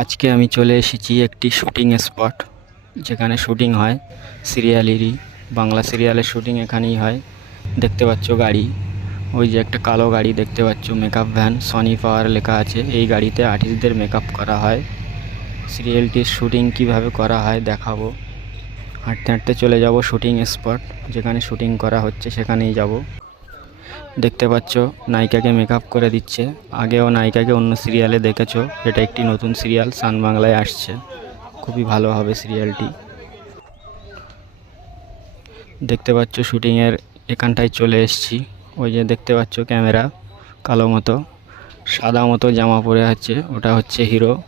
আজকে আমি চলে এসেছি একটি শুটিং স্পট, যেখানে শুটিং হয় সিরিয়ালেরই, বাংলা সিরিয়ালের শুটিং এখানেই হয়। দেখতে পাচ্ছ গাড়ি, ওই যে একটা কালো গাড়ি দেখতে পাচ্ছ মেকআপ ভ্যান সনি পাওয়ার লেখা আছে। এই গাড়িতে আর্টিস্টদের মেকআপ করা হয়। সিরিয়ালটির শুটিং কীভাবে করা হয় দেখাবো। হাঁটতে হাঁটতে চলে যাব শুটিং স্পট, যেখানে শুটিং করা হচ্ছে সেখানেই যাব। দেখতে পাচ্ছ, নায়িকাকে মেকআপ করে দিচ্ছে। আগেও নায়িকাকে অন্য সিরিয়ালে দেখেছ, এটা একটি নতুন সিরিয়াল সান বাংলায় আসছে। খুবই ভালো হবে সিরিয়ালটি দেখতে পাচ্ছ, শুটিংয়ের এখানটায় চলে এসেছি। ওই যে দেখতে পাচ্ছ ক্যামেরা, কালো মতো। সাদা মতো জামা পরে আছে, ওটা হচ্ছে হিরো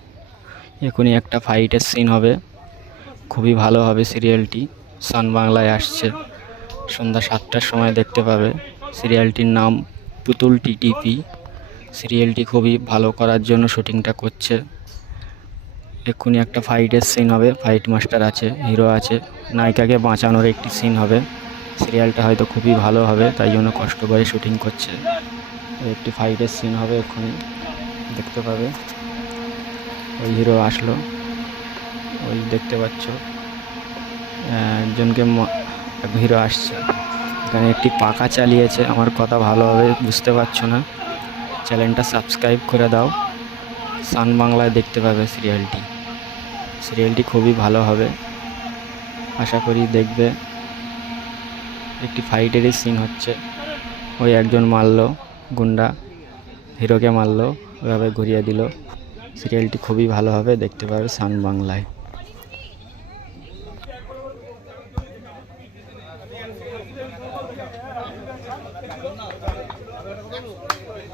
এখনই একটা ফাইটের সিন হবে। খুবই ভালো হবে সিরিয়ালটি সান বাংলায় আসছে। সন্ধ্যা সাতটার সময় দেখতে পাবে। সিরিয়ালটির নাম পুতুল টিটিপি। সিরিয়ালটি খুবই ভালো করার জন্য শুটিংটা করছে। এক্ষুনি একটা ফাইটের সিন হবে ফাইট মাস্টার আছে হিরো আছে। নায়িকাকে বাঁচানোর একটি সিন হবে। সিরিয়ালটা হয়তো খুবই ভালো হবে, তাই জন্য কষ্ট করে শুটিং করছে। একটি ফাইটের সিন হবে এক্ষুনি, দেখতে পাবে। ওই হিরো আসলো, ওই দেখতে পাচ্ছ। একজনকে হিরো আসছে। এখানে একটি পাখা চালিয়েছে। আমার কথা ভালোভাবে বুঝতে পারছ না। চ্যানেলটা সাবস্ক্রাইব করে দাও। সান বাংলায় দেখতে পাবে সিরিয়ালটি। সিরিয়ালটি খুবই ভালো হবে। আশা করি দেখবে। একটি ফাইটেরই সিন হচ্ছে। ওই একজন মারলো, গুন্ডা হিরোকে মারলো, ওইভাবে ঘুরিয়ে দিল। সিরিয়ালটি খুবই ভালো হবে, দেখতে পাবে সান বাংলায়।